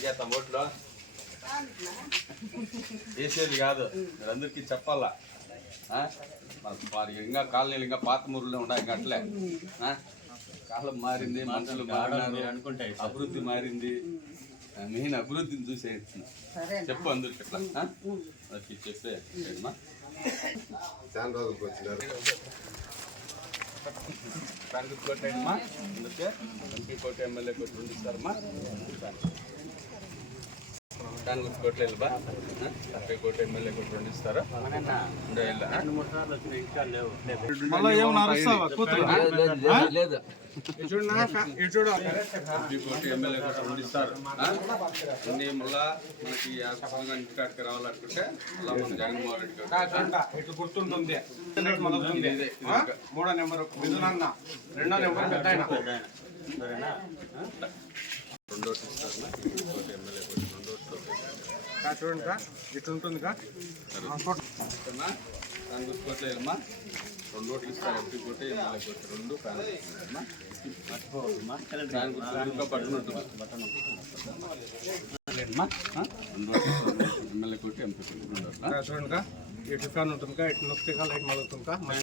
చేస్తాం ఓట్లో? వేసేది కాదు. అందరికీ చెప్పాలా? ఆ? మరి వారి ఇంకా కాలనీలు ఇంకా పాత మురులు ఉన్నాయి ఇంకా అట్లే ఆ? కాలం మారింది మనుషులు మారినారు అనుకుంటాయి అభివృద్ధి మారింది. మెయిన్ అభివృద్ధిని చూసే చెప్పు అందరికి ఎట్లా చెప్పే? చాలా రోజులకు వచ్చినారు. కాంగ్రెస్ కోటేమ్మా అందుకే ఎంపీ కోట ఎమ్మెల్యే కోట రెండు రెండు మూడు సార్లు వచ్చిన ఇంకా లేవు. మళ్ళీ ఏమన్నా అరుస్తావా? కూతురు? ఎంపీ కోట ఎమ్మెల్యే కోట రెండు ఇస్తారు. ఆ? అన్నీ మళ్ళా మనకి యాసంగా ఇంటికాడికి రావాలనుకుంటే మళ్ళా మన జగన్మోహన్ రెడ్డి గారు. ఇట్లా గుర్తుంటుంది. మొదలుతుంది. ఇదే, ఇది ఆ? ఒక- మూడో నెంబర్. మిథునన్న రెండో నెంబర్ పెద్ద ఆయన సరేనా? రెండోటి ఇస్తారన్నా ఎంపీ కోట ఎమ్మెల్యే కోట రెండోటితో కా చూడండి కా ఇట్లా ఉంటుంది కా. అమ్మా రెండు ఓట్లు ఇస్తారు ఎంపీ ఎమ్మెల్యే రెండు అమ్మా మర్చిపోవద్దమ్మా ఉంటుంది. ఎమ్మెల్యే ఎంపీ రెండు చూడండి కా ఇటు కాన్ ఉంటుంది కా ఇటు నొక్కితే కా లైట్ మొదలుతుంది కా